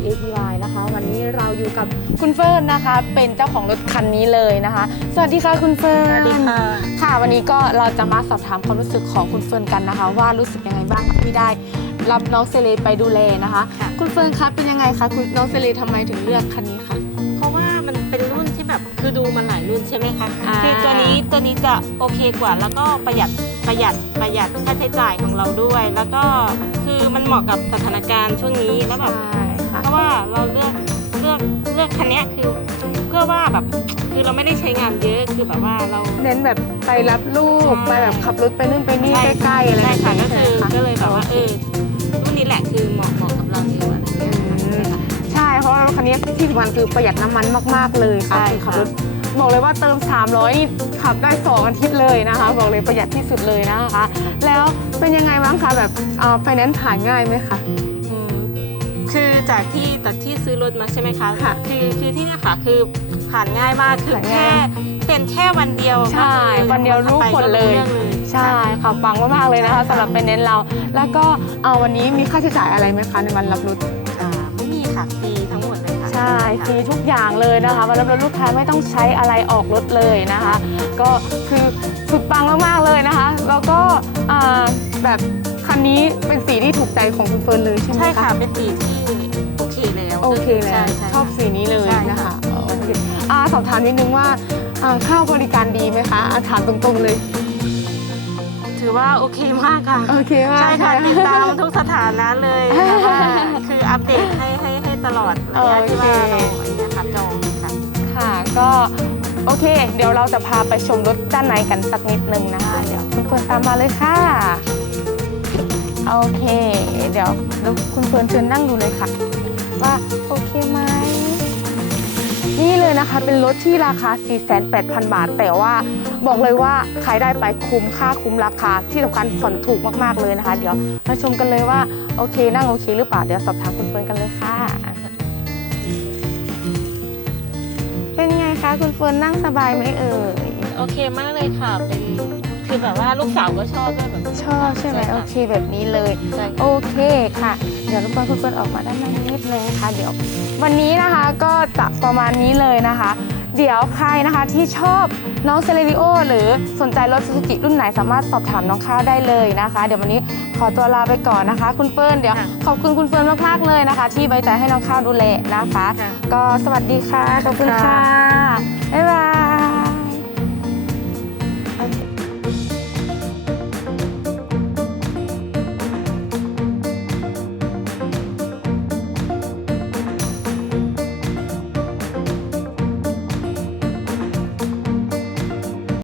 เราอยู่กับคุณเฟิร์นนะคะ เป็นเจ้าของรถคันนี้เลยนะคะ สวัสดีค่ะคุณเฟิร์นสวัสดีค่ะ ค่ะวันนี้ก็เราจะมาสอบถามความรู้สึกของคุณเฟิร์นกันนะคะ ว่ารู้สึกยังไงบ้างที่ได้ รับน้องเซเลไปดูแลนะคะ ค่ะ คุณเฟิร์นคะเป็นยังไงคะคุณน้องเซเลทำไมถึงเลือกคันนี้คะ เพราะว่ามันเป็นรุ่นที่แบบคือดูมาหลายรุ่นใช่ไหมคะอ่า คือตัวนี้ตัวนี้จะโอเคกว่าแล้วก็ประหยัดประหยัดประหยัดค่าใช้จ่ายของเราด้วย แล้วก็คือมันเหมาะกับสถานการณ์ช่วงนี้แล้วแบบใช่ค่ะ เพราะว่าเราเลือกเลือกเลือกคันเนี้ยคือเพื่อว่าแบบคือเราไม่ได้ใช้งานเยอะคือแบบว่าเรา เน้นแบบไปรับลูกใช่ไปแบบขับรถไปนู่นไปนี่ใช่ใกล้ๆอะไรใช่ค่ะแบบก็นี้คือใช่ไหมะก็เลยแบบว่าเออรุ่นนี้แหละคือเหมาะเหมาะกับเราอยู่อะไรเงี้ยค่ะใช่เพราะว่ารถคันนี้ที่สำคัญคือประหยัดน้ำมันมากๆเลยค่ะใช่คือขับค่ะรถบอกเลยว่าเติม 300นี่ขับได้ 2 อาทิตย์เลยนะคะ บอกเลยประหยัดที่สุดเลยนะคะ แล้วเป็นยังไงบ้างคะแบบไฟแนนซ์ผ่านง่ายไหมคะอืม คือจากที่จากที่ซื้อรถมาใช่ไหมคะค่ะคือคือที่เนี่ยค่ะคือผ่านง่ายมากคือผ่านแค่ง่ายเป็นแค่วันเดียวใช่ก็คือวันเดียวรู้ผลเลยขับไปก็รู้รื่องเลยใช่ค่ะปังมากๆเลยนะคะใช่ค่ะสำหรับไฟแนนซ์เรา แล้วก็เอาวันนี้มีค่าใช้จ่ายอะไรไหมคะในวันรับรถอ่าไม่มีค่ะฟรีทั้งหมดเลยค่ะใช่ฟรีทุกอย่างเลยนะคะมารับรถลูกค้าไม่ต้องใช้อะไรออกรถเลยนะคะ ก็คือสุดปังมากๆเลยนะคะ แล้วก็อ่าแบบ คันนี้เป็นสีที่ถูกใจของคุณเฟิร์นเลยใช่ไหมใช่คะค่ะ เป็นสีที่โอเคแล้วโอเคแล้วใช่ใช่ชอบสีนี้เลยใช่นะคะค่ะโอเคอ่าสอบถามนิดนึงว่าอ่าค่าบริการดีไหมคะอ่าถามตรงๆเลย ถือว่าโอเคมากค่ะ โอเคมาก ใช่ค่ะติดตามทุกสถานะเลยแบบว่าคืออัปเดตให้ให้ให้ตลอดระยะที่ว่าเราอันเนี้ยค่ะจองค่ะ ค่ะก็โอเค เดี๋ยวเราจะพาไปชมรถด้านในกันสักนิดนึงนะคะ เดี๋ยวคุณเฟิร์นตามมาเลยค่ะ โอเค เดี๋ยวคุณเฟิร์นเชิญนั่งดูเลยค่ะ ว่าโอเคไหมนี่เลยนะคะเป็นรถที่ราคา 48,000 บาท แต่ว่าบอกเลยว่าใครได้ไปคุ้มค่าคุ้มราคา ที่สำคัญผ่อนถูกมากๆเลยนะคะ เดี๋ยวมาชมกันเลยว่าโอเคนั่งโอเคหรือเปล่า เดี๋ยวสอบถามคุณเฟิร์นกันเลยค่ะ เป็นไงคะคุณเฟิร์นนั่งสบายไหมเอ่ยโอเคมากเลยค่ะเป็น คือแบบว่าลูกสาวก็ชอบด้วยแบบชอบใช่ไหมโอเคแบบนี้เลย ใช่โอเคค่ะ เดี๋ยวรบกวนคุณเฟิร์นออกมาด้านในนิดนึงค่ะ เดี๋ยว วันนี้นะคะก็จะประมาณนี้เลยนะคะ เดี๋ยวใครนะคะที่ชอบน้องเซเลริโอหรือสนใจรถซูซูกิรุ่นไหนสามารถสอบถามน้องข้าวได้เลยนะคะ เดี๋ยววันนี้ขอตัวลาไปก่อนนะคะ คุณเฟิร์นเดี๋ยวขอบคุณคุณเฟิร์นมากๆเลยนะคะ ที่ไว้ใจให้น้องข้าวดูแลนะคะ ค่ะ ก็สวัสดีค่ะขอบคุณค่ะบ๊ายบาย